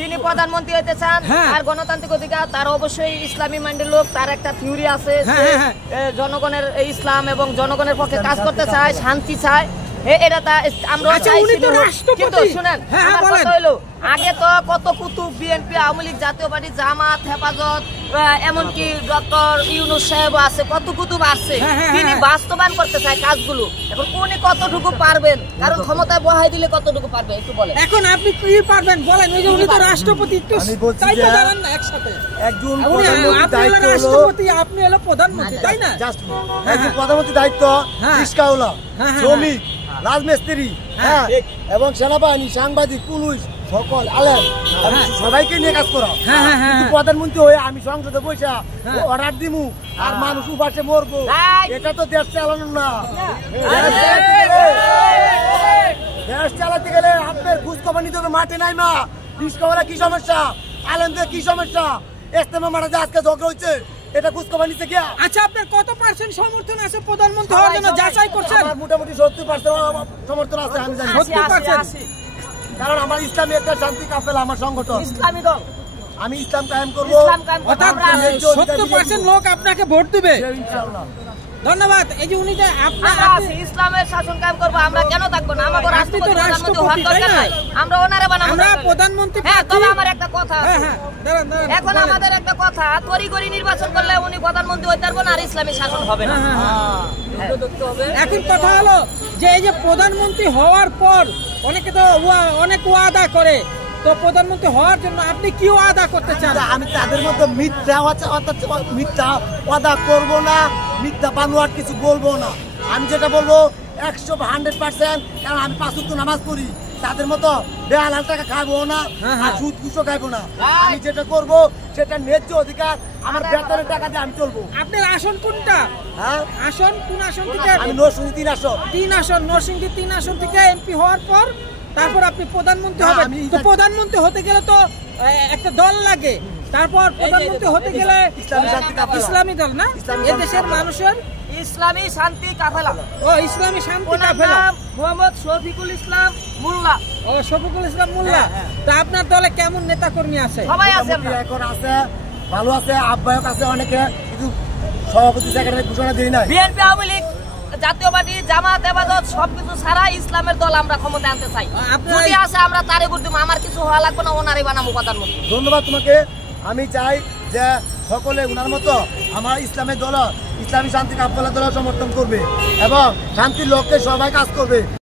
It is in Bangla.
তিনি প্রধানমন্ত্রী হতে চান আর গণতান্ত্রিক অধিকার তার অবশ্যই ইসলামী মাইন্ডের লোক, তার একটা থিওরি আছে জনগণের ইসলাম এবং জনগণের পক্ষে কাজ করতে চায়, শান্তি চায়। আমরা কিন্তু শুনেন আমার কথা হইলো আগে তো কত কুতুব বিএনপি আওয়ামী লীগ জাতীয় পার্টি জামাত হেফাজত এমনকি ডক্টর ইউনূস সাহেব আছে, কত কুতুব আছে, তিনি বাস্তবায়ন করতে চায় কাজগুলো। এখন উনি কতটুকু পারবেন, কারণ ক্ষমতায় বহাই দিলে কতটুকু পারবে একটু বলেন। এখন আপনি কি পারবেন বলেন? ওই যে উনি তো রাষ্ট্রপতি, তাই তো জানেন না একসাথে একজন রাষ্ট্রপতি, আপনি হলো প্রধানমন্ত্রী, তাই না? একজন প্রধানমন্ত্রী দায়িত্ব রিস্কাওয়ালা, শ্রমিক, রাজমিস্ত্রি, হ্যাঁ, এবং সেনাবাহিনী, সাংবাদিক, পুলিশ, সকল আলেম সবাইকে নিয়ে কাজ করা। প্রধানমন্ত্রী হয়ে আমি সংসদে বসে অর্ডার দিমু আর মানুষ উপাসে মরবো, এটা তো দেশ চালানো না। দেশ চালাতে গেলে আপনার ঘুষ কমা নিতে হবে, মাঠে নাই মা রিস্কাওয়ালা কি সমস্যা, আলেমদের কি সমস্যা, ইস্তেমা মারা যে আজকে ঝগড়া হচ্ছে, এটা ঘুষ কমা নিতে গিয়া। আচ্ছা, আপনার কত পার্সেন্ট সমর্থন আছে প্রধানমন্ত্রী হওয়ার জন্য? যাচাই করছেন? মোটামুটি 70% সমর্থন আছে, আমি জানি 70%, কারণ আমার ইসলামী একটা শান্তি কাফেলা, আমার সংগঠন ইসলামী দল, আমি ইসলাম কায়েম করবো। অর্থাৎ 70% লোক আপনাকে ভোট দিবে ইনশাআল্লাহ। ধন্যবাদ। এই যে উনি যে ইসলামের শাসন কায়েম করবো, আমরা কেন থাকবো না? আমাদের রাষ্ট্রপতি প্রধানমন্ত্রী হওয়ার দরকার নাই, আমরা ওনারে বানাবো, আমরা প্রধানমন্ত্রী। হ্যাঁ, তবে আমার একটা কথা আছে, এখন আমাদের একটা কথা, তড়িঘড়ি নির্বাচন করলে উনি প্রধানমন্ত্রী হইতে পারবেন আর ইসলামী শাসন হবে না। এখন কথা হলো যে এই যে প্রধানমন্ত্রী হওয়ার পর অনেকে তো অনেক ওয়াদা করে, তো প্রধানমন্ত্রী হওয়ার জন্য আপনি কি ওয়াদা করতে চান? আমি তাদের মধ্যে মিথ্যা ওয়াদা করবো না, মিথ্যা বানোয়ার কিছু বলবো না। আমি যেটা বলবো 100% কারণ আমি 5 ওয়াক্ত নামাজ পড়ি, তাদের মতো বেহালাল টাকা খাবো না আর সুদ ঘুষও খাইবো না। আমি যেটা করবো সেটা ন্যায্য অধিকার, আমার বেতনের টাকা দিয়ে আমি চলবো। আপনার আসন কোনটা? হ্যাঁ, আসন কোন আসন থেকে? আমি নরসিংদী 3 আসন। 3 আসন, নরসিংদী 3 আসন থেকে এমপি হওয়ার পর তারপর আপনি প্রধানমন্ত্রী হবেন। তো প্রধানমন্ত্রী হতে গেলে তো একটা দল লাগে, তারপর প্রধানমন্ত্রী হতে গেলে ইসলামী দল না, এদেশের মানুষের ইসলামী শান্তি কাফেলা। ও ইসলামী শান্তি কাফেলা, মোহাম্মদ শফিকুল ইসলাম মোল্লা। ও শফিকুল ইসলাম মোল্লা। তা আপনার দলে কেমন নেতা কর্মী আছে? সবাই আছে, এখন আছে, ভালো আছে, আহ্বায়ক আছে অনেকে, কিন্তু সভাপতি সেক্রেটারি ঘোষণা দিই নাই। বিএনপি আওয়ামী লীগ জাতীয় পার্টি জামাত হেফাজত সবকিছু ছাড়া ইসলামের দল আমরা ক্ষমতায় আনতে চাই। যদি আসে আমরা তারে ভোট দিব, আমার কিছু হওয়া লাগবে না, ওনারে বানাবো প্রধানমন্ত্রী। ধন্যবাদ তোমাকে। আমি চাই যে সকলে উনার মতো আমার ইসলামের দল, ইসলামী শান্তি কাফেলা দল সমর্থন করবে এবং শান্তির লক্ষ্যে সবাই কাজ করবে।